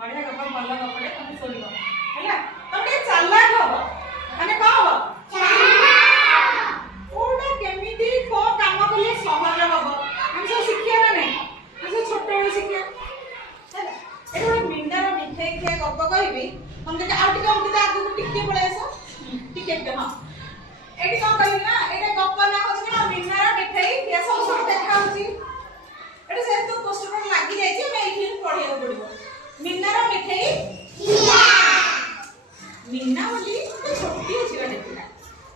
बढ़िया गप भल गपटे तुम शुणव है तुम चालाक हम माने कौन कोटा केमिति को काम कले सहज हम हम सब शिखिया ना नहीं हम सब छोट बड़े शिखिया है ए मिंडार मिठाई खे गप कहबी हम देख आउ टिके हम आगु टिके पळे आसो टिके हां एटी कोन कहली ना एटा गप ना होछ ना मिंडार मिठाई के सब सब देखा होची एटा से तो क्वेश्चन लागी जाई छी मैं एठी पढिया पड़िबो मिंडार मिठाई किया मिन्ना बोली तो छोटी अछि बने पिला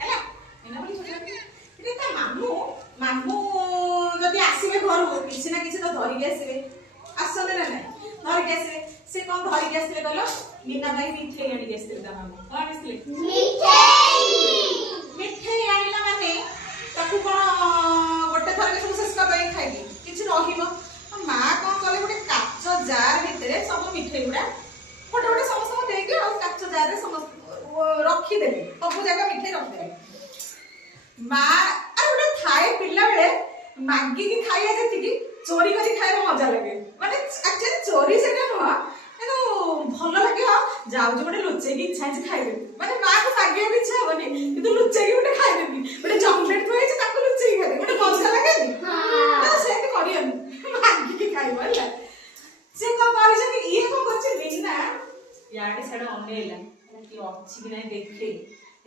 हैला मिन्ना बोली छोटी इते ता मामू मामू जदी आसीबे घर हो किछि ना किछि तो धरि के आसीबे आसले ना नहीं धरि के आसीबे से कोन धरि के आसीले कहलो मिन्ना भाई मिठाई आनी के आसीले ता मामू कोन आसीले मिठाई आनिला माने ताकू कोन गोटे थर के सब शेष कर दई खाइबी किछि रहिबो मा कोन करे गोटे काचो जार भितरे सब मिठाई गुडा गोटे गोटे समस्त दे के और काचो जार रे समस्त रखी देबे सब जगह मिठाई रख देबे मा आ गोटे थाए पिल्ला बेले मागी की खाइया जेति की चोरी करी खाइबा मजा लागे माने एक्चुअली चोरी सेटा न एनो भल लागे जाउ जे गोटे लुचे की इच्छा छै खाइ देबे माने मा को सागे भी इच्छा होनी किंतु लुचे की गोटे खाइ देबी गोटे चॉकलेट थोइ छै ताको लुचे की खाइ गोटे मजा लागे हां से तो करियन मागी की खाइबा ला से को करि छै ये को करछि बिना याडे सेडा ऑनलाइन कि अछि कि नै देखे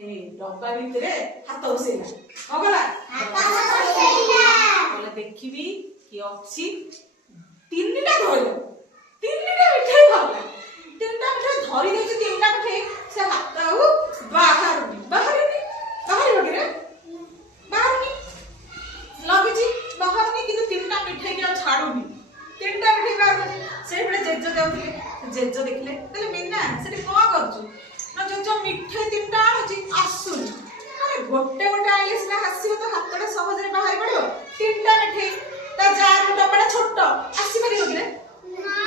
ए डब्बा भितरे हाथ ओसेला होगला हाथ ओसेला बोला देखिबी कि अछि तीनटा धरलो तीनटा मिठाई खाला तीनटा मिठाई धरि दे छै तीनटा मिठाई से हाथ आउ बाहरनी वगैरह बाहरनी लगे बाहरनी कि तीनटा मिठाई के छाड़ुनी तीनटा मिठाई बाहर से बड़े जेजो जाउथले जेजो देखले कहले मिन्ना सेठी को करछु ना जो मिठाई तीनटा आनुची आसुनी अरे गोटे गोटे आइले सिना हसिबो तो हातडा सहज रे बाहर पड़ियो तीनटा मिठाई ता जार डब्बाटा छोट आसी परियो कि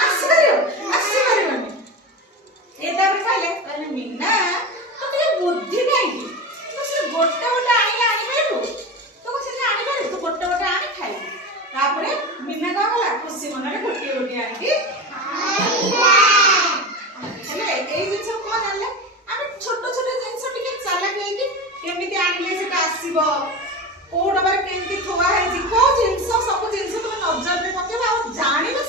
आसी परियोनी ए ताबे कहले मिन्ना तो ते बुद्धि नहीं कि तो से गोटे गोटे आनी बेलु तो से आनी बेलु तो गोटे गोटे आनी खाई तापरे मिन्ना का होला खुशी मनले गोटे गोटे आनी हेले ए जिंस को जानले आमे छोट छोट जिंस टिके चालाक हेकी केमिति आनिले सेटा आसीबो कोडा बार केमिति थोआ है जी को जिंस सब जिंस तो नजर में पके आ जानि न